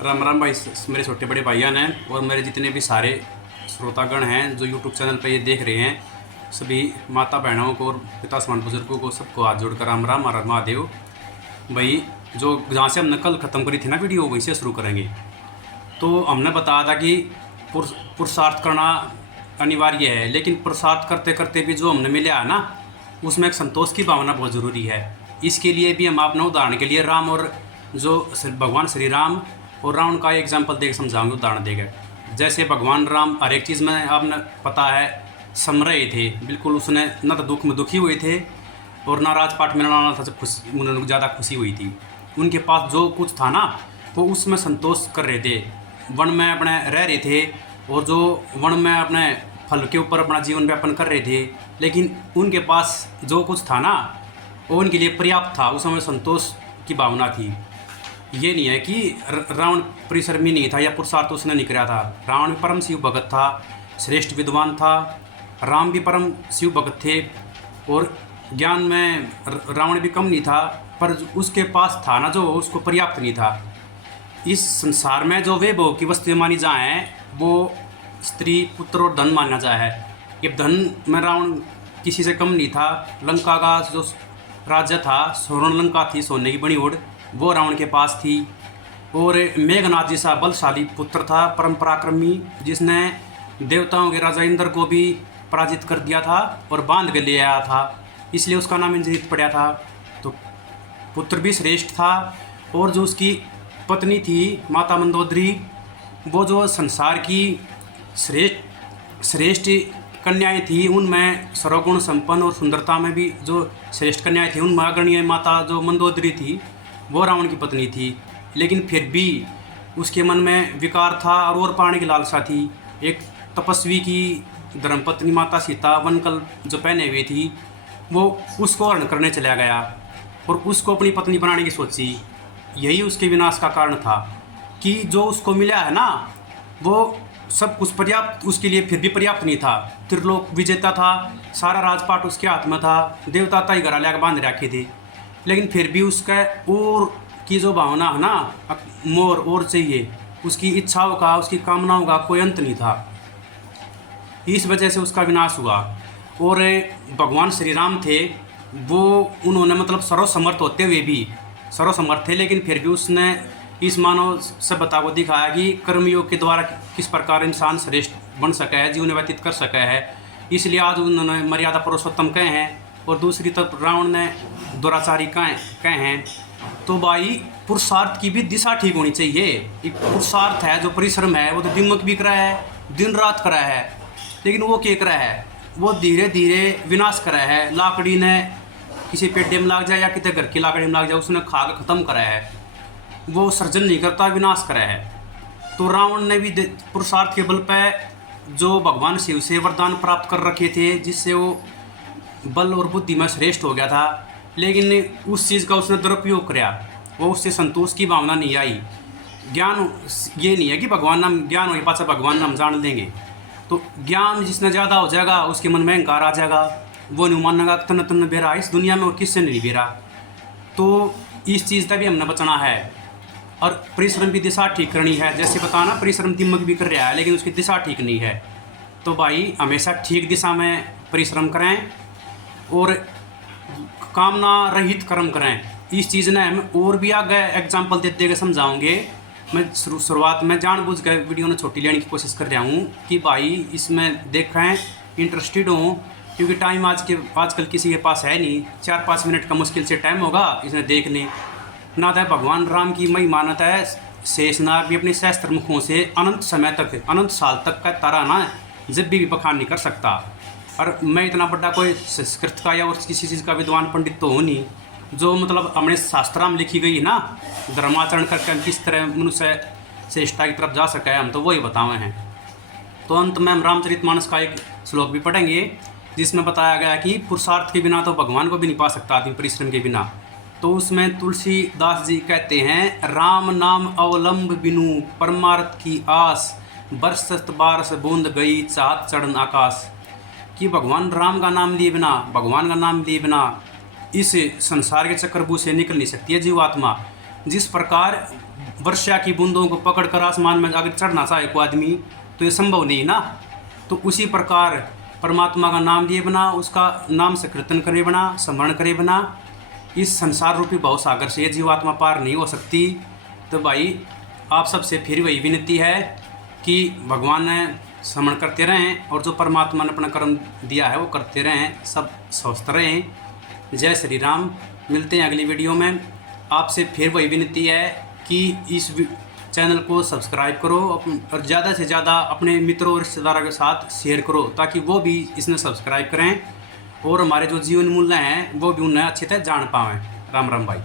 राम राम भाई, मेरे छोटे बड़े भाईयान हैं और मेरे जितने भी सारे श्रोतागण हैं जो यूट्यूब चैनल पर ये देख रहे हैं, सभी माता बहनों को और पिता समान बुजुर्गों को सबको हाथ जोड़कर राम राम और महादेव। भाई जो जहाँ से हमने कल ख़त्म करी थी ना वीडियो, वहीं से शुरू करेंगे। तो हमने बताया था कि पुरुषार्थ करना अनिवार्य है, लेकिन पुरुषार्थ करते करते भी जो हमने मिला है ना, उसमें एक संतोष की भावना बहुत ज़रूरी है। इसके लिए भी हम अपने उदाहरण के लिए राम और जो भगवान श्री राम और रावण का एग्जाम्पल देकर समझाऊंगे, उदाहरण देकर। जैसे भगवान राम हर एक चीज़ में आपने पता है सम रहे थे, बिल्कुल उसने न तो दुख में दुखी हुए थे और ना राजपाट में ना था जब खुशी, उन्हें ज़्यादा खुशी हुई थी। उनके पास जो कुछ था ना वो उसमें संतोष कर रहे थे, वन में अपने रह रहे थे और जो वन में अपने फल के ऊपर अपना जीवन व्यापन कर रहे थे। लेकिन उनके पास जो कुछ था ना वो उनके लिए पर्याप्त था, उसमें संतोष की भावना थी। ये नहीं है कि रावण परिश्रमी नहीं था या पुरुषार्थ उसने नहीं किया था। रावण भी परम शिव भगत था, श्रेष्ठ विद्वान था। राम भी परम शिव भगत थे और ज्ञान में रावण भी कम नहीं था, पर उसके पास था ना जो उसको पर्याप्त नहीं था। इस संसार में जो वैभव की वस्तुएं मानी जाए वो स्त्री, पुत्र और धन माना जाए है। ये धन में रावण किसी से कम नहीं था। लंका का जो राज्य था, स्वर्ण लंका थी, सोने की बनी ओढ़, वो रावण के पास थी। और मेघनाथ जैसा बलशाली पुत्र था, परम पराक्रमी, जिसने देवताओं के राजा इंद्र को भी पराजित कर दिया था और बांध के ले आया था, इसलिए उसका नाम इंद्रजीत पड़ा था। तो पुत्र भी श्रेष्ठ था। और जो उसकी पत्नी थी माता मंदोदरी, वो जो संसार की श्रेष्ठ कन्याएं थी, उनमें सर्वगुण संपन्न और सुंदरता में भी जो श्रेष्ठ कन्याएं थी, उनमें अग्रणीय माता जो मंदोदरी थी वो रावण की पत्नी थी। लेकिन फिर भी उसके मन में विकार था और पाने की लालसा थी। एक तपस्वी की धर्मपत्नी माता सीता वनकल जो पहने हुई थी, वो उसको हरण करने चला गया और उसको अपनी पत्नी बनाने की सोची। यही उसके विनाश का कारण था कि जो उसको मिला है ना वो सब कुछ पर्याप्त उसके लिए फिर भी पर्याप्त नहीं था। त्रिलोक विजेता था, सारा राजपाट उसके हाथ में था, देवता ताई घर लाकर बांध रखे थे, लेकिन फिर भी उसका और की जो भावना है ना, मोर और चाहिए, उसकी इच्छाओं का, उसकी कामनाओं का कोई अंत नहीं था। इस वजह से उसका विनाश हुआ। और भगवान श्री राम थे, वो उन्होंने मतलब सर्वसमर्थ होते हुए भी सर्वसमर्थ थे, लेकिन फिर भी उसने इस मानव सभ्यता को दिखाया कि कर्मयोग के द्वारा किस प्रकार इंसान श्रेष्ठ बन सका है, जीवन व्यतीत कर सका है। इसलिए आज उन्होंने मर्यादा पुरुषोत्तम कहे हैं और दूसरी तरफ रावण ने दुराचारी कहे हैं। तो भाई पुरुषार्थ की भी दिशा ठीक होनी चाहिए। एक पुरुषार्थ है जो परिश्रम है, वो तो दिमाग भी करा है, दिन रात करा है, लेकिन वो क्या करा है, वो धीरे धीरे विनाश करा है। लाकड़ी ने किसी पेड्डे में लाग जाए या किसी घर की लाकड़ी में लाग जाए, उसने खा के ख़त्म करा है, वो सर्जन नहीं करता, विनाश करा है। तो रावण ने भी पुरुषार्थ के बल पर जो भगवान शिव से वरदान प्राप्त कर रखे थे, जिससे वो बल और बुद्धि में श्रेष्ठ हो गया था, लेकिन उस चीज़ का उसने दुरुपयोग किया, वो उससे संतोष की भावना नहीं आई। ज्ञान ये नहीं है कि भगवान नाम ज्ञान हो पास भगवान नाम जान लेंगे। तो ज्ञान जिसने ज़्यादा हो जाएगा उसके मन में अहंकार आ जाएगा, वो नहीं मानेगा तन तन बेरा इस दुनिया में और किससे नहीं बेरा। तो इस चीज़ का भी हमने बचना है और परिश्रम की दिशा ठीक करनी है। जैसे बताना परिश्रम दिमाग भी कर रहा है, लेकिन उसकी दिशा ठीक नहीं है। तो भाई हमेशा ठीक दिशा में परिश्रम करें और कामना रहित कर्म करें। इस चीज़ ने हम और भी आगे एग्जाम्पल देते हुए समझाऊंगे। मैं शुरुआत में जानबूझ कर वीडियो में छोटी लेने की कोशिश कर रहा हूँ कि भाई इसमें देखें, इंटरेस्टेड हों, क्योंकि टाइम आजकल किसी के पास है नहीं। 4-5 मिनट का मुश्किल से टाइम होगा इसने देखने ना। था भगवान राम की मई मानता है, शेषनाग भी अपने सहस्त्र मुखों से अनंत समय तक, अनंत साल तक का तारा ना जब भी बखान नहीं कर सकता। और मैं इतना बड़ा कोई संस्कृत का या और किसी चीज़ का विद्वान पंडित तो हूँ नहीं, जो मतलब हमने शास्त्रा में लिखी गई है ना, धर्माचरण करके हम किस तरह मनुष्य श्रेष्ठता की तरफ जा सका है, हम तो वही बताए हैं। तो अंत में हम रामचरितमानस का एक श्लोक भी पढ़ेंगे, जिसमें बताया गया कि पुरुषार्थ के बिना तो भगवान को भी नहीं पा सकता आदमी, परिश्रम के बिना। तो उसमें तुलसीदास जी कहते हैं, राम नाम अवलंब बिनु परमार्थ की आस, बरसत बारस बूंद गई चाहत चढ़न आकाश। कि भगवान राम का नाम लिए बिना, भगवान का नाम लिए बिना इस संसार के चक्रबू से निकल नहीं सकती है जीवात्मा। जिस प्रकार वर्षा की बूंदों को पकड़कर आसमान में अगर चढ़ना चाहे कोई आदमी तो ये संभव नहीं ना। तो उसी प्रकार परमात्मा का नाम लिए बिना, उसका नाम से कीर्तन करे बिना, स्मरण करे बिना इस संसार रूपी भाव सागर से ये जीवात्मा पार नहीं हो सकती। तो भाई आप सबसे फिर वही विनती है कि भगवान ने स्मरण करते रहें और जो परमात्मा ने अपना कर्म दिया है वो करते रहें, सब स्वस्थ रहें। जय श्री राम। मिलते हैं अगली वीडियो में। आपसे फिर वही विनती है कि इस चैनल को सब्सक्राइब करो और ज़्यादा से ज़्यादा अपने मित्रों और रिश्तेदारों के साथ शेयर करो ताकि वो भी इसमें सब्सक्राइब करें और हमारे जो जीवन मूल्य हैं वो भी उन्हें अच्छे से जान पाएँ। राम राम भाई।